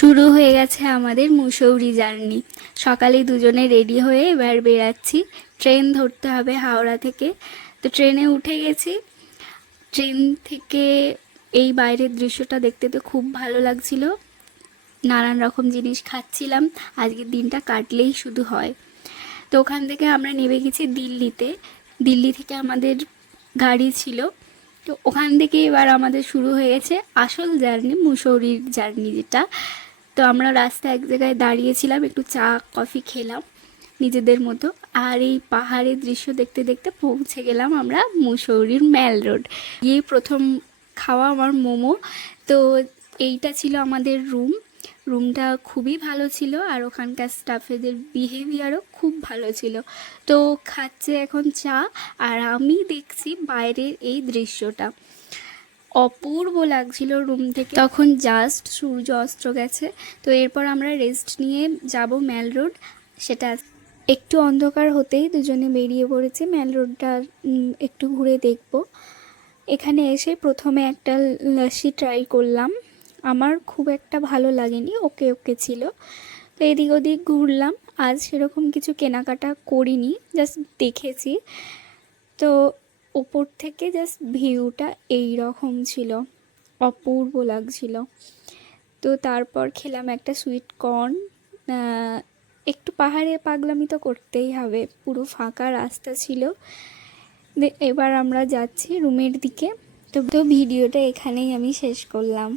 শুরু হয়ে গেছে আমাদের মুসৌরি জার্নি। সকালে দুজনে রেডি হয়ে এবার বেরাচ্ছি। ট্রেন ধরতে হবে হাওড়া থেকে। তো ট্রেনে উঠে গেছি। ট্রেন থেকে এই বাইরের দৃশ্যটা দেখতে তো খুব ভালো লাগছিল। নানান রকম জিনিস খাচ্ছিলাম। আজকের দিনটা কাটলেই শুধু হয়। তো ওখান থেকে আমরা নেমে গেছি দিল্লিতে। দিল্লি থেকে আমাদের গাড়ি ছিল। তো ওখান থেকে এবার আমাদের শুরু হয়ে গেছে আসল জার্নি, মুসৌরির জার্নি যেটা। তো আমরা রাস্তায় এক জায়গায় দাঁড়িয়েছিলাম, একটু চা কফি খেলাম নিজেদের মতো। আর এই পাহাড়ের দৃশ্য দেখতে দেখতে পৌঁছে গেলাম আমরা মুসৌরির ম্যাল রোড। গিয়ে প্রথম খাওয়া আমার মোমো। তো এইটা ছিল আমাদের রুমটা খুবই ভালো ছিল, আর ওখানকার স্টাফেদের বিহেভিয়ারও খুব ভালো ছিল। তো খাচ্ছে এখন চা, আর আমি দেখছি বাইরের এই দৃশ্যটা অপূর্ব লাগছিল রুম থেকে। তখন জাস্ট সূর্য অস্ত গেছে। তো এরপর আমরা রেস্ট নিয়ে যাব ম্যাল রোড। সেটা একটু অন্ধকার হতেই দুজনে বেরিয়ে পড়েছি ম্যাল রোডটা একটু ঘুরে দেখব। এখানে এসে প্রথমে একটা লস্যি ট্রাই করলাম। আমার খুব একটা ভালো লাগেনি, ওকে ওকে ছিল। তো এদিক ওদিক ঘুরলাম। আজ সেরকম কিছু কেনাকাটা করিনি, জাস্ট দেখেছি। তো ওপর থেকে জাস্ট ভিউটা এই রকম ছিল, অপূর্ব লাগছিল। তো তারপর খেলাম একটা সুইট কর্ন। একটু পাহাড়ে পাগলামি তো করতেই হবে, পুরো ফাঁকা রাস্তা ছিল। এবার আমরা যাচ্ছি রুমের দিকে। তো ভিডিওটা এখানেই আমি শেষ করলাম।